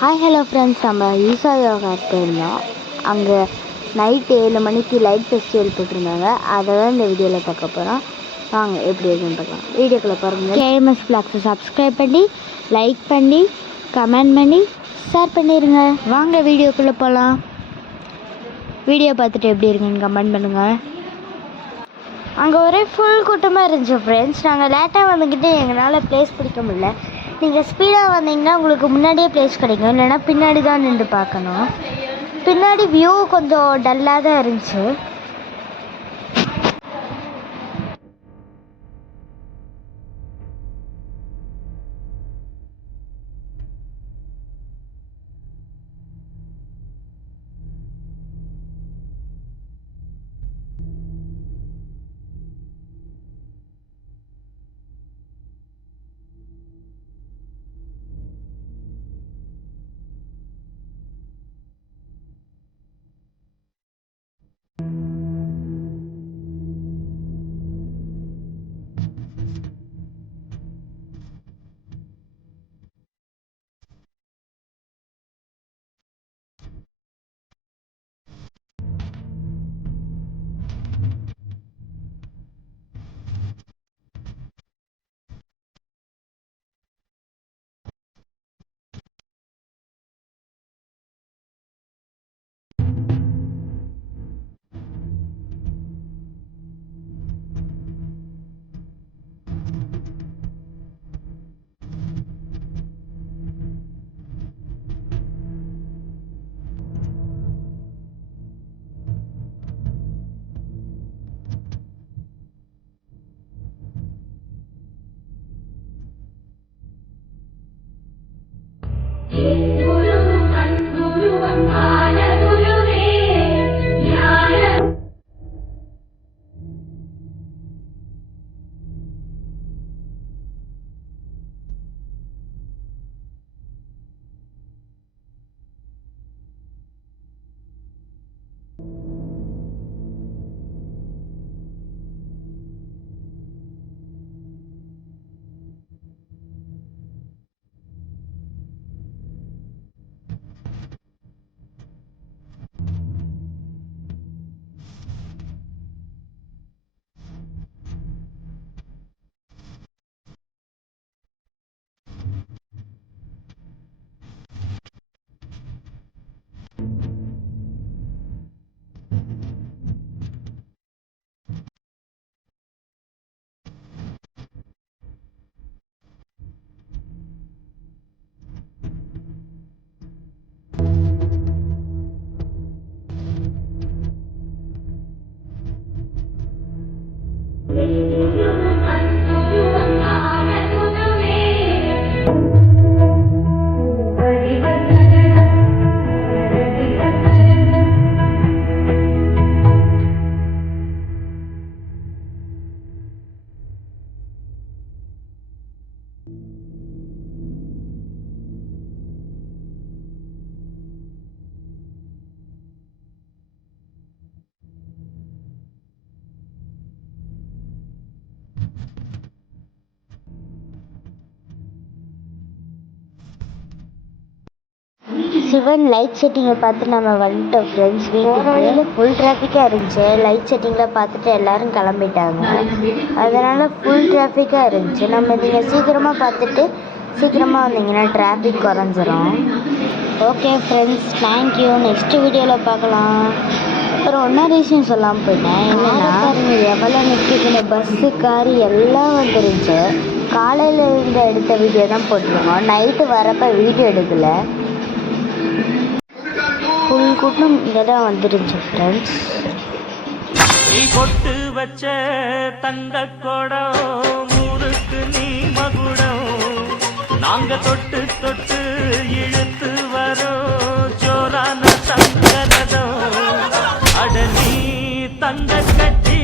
Hi hello friends, நம்ம ஈசா யோகா போயிருந்தோம். அங்கே நைட்டு 7 மணிக்கு லைட் ஃபெஸ்டிவல் போட்டிருந்தாங்க. அதை தான் இந்த வீடியோவில் பார்க்க போகிறோம். வாங்க எப்படி இருக்குன்னு பார்க்கலாம். வீடியோக்குள்ளே பாருங்கள். கேஎம்எஸ் வ்ளாக்ஸை சப்ஸ்கிரைப் பண்ணி லைக் பண்ணி கமெண்ட் பண்ணி ஷேர் பண்ணிடுங்க. வாங்க வீடியோக்குள்ளே போகலாம். வீடியோ பார்த்துட்டு எப்படி இருக்குன்னு கமெண்ட் பண்ணுங்கள். அங்கே ஒரே ஃபுல் கூட்டமாக இருந்துச்சு ஃப்ரெண்ட்ஸ். நாங்கள் லேட்டாக வந்துக்கிட்டு எங்களால் ப்ளேஸ் பிடிக்க முடியல. நீங்கள் ஸ்பீடாக வந்தீங்கன்னா உங்களுக்கு முன்னாடியே ப்ளேஸ் கிடைக்கும், இல்லைன்னா பின்னாடி தான் நின்று பார்க்கணும். பின்னாடி வியூ கொஞ்சம் டல்லாக தான் இருந்துச்சு. சிவன் லைட் செட்டிங்கை பார்த்து நம்ம வந்துட்டோம் ஃப்ரெண்ட்ஸ். வீட்டுக்கு ஃபுல் டிராஃபிக்காக இருந்துச்சு. லைட் செட்டிங்கில் பார்த்துட்டு எல்லோரும் கிளம்பிட்டாங்க. அதனால் ஃபுல் டிராஃபிக்காக இருந்துச்சு. நம்ம நீங்கள் சீக்கிரமாக பார்த்துட்டு சீக்கிரமாக வந்தீங்கன்னா டிராஃபிக் குறைஞ்சிரும். Okay friends, thank you. நெக்ஸ்ட் வீடியோவில் பார்க்கலாம். அப்புறம் இன்னொரு விஷயம் சொல்லாமல் போயிட்டேன். என்னென்னா எவ்வளோ நிற்கிது, பஸ்ஸு காரு எல்லாம் வந்துருந்துச்சு. காலையில் இருந்து எடுத்த வீடியோ தான் போட்டிருக்கோம். நைட்டு வரப்போ வீடியோ எடுக்கலை. ஃபுல் கூட்டம் இங்கே தான் வந்துருந்துச்சு ஃப்ரெண்ட்ஸ். நீ பொட்டு வச்ச தங்க குடம் ஊருக்கு நீ மகுடம், நாங்க தொட்டு தொட்டு இழுத்து வரோம் ஜோரான தங்க ரதம். அட நீ தங்க கட்டி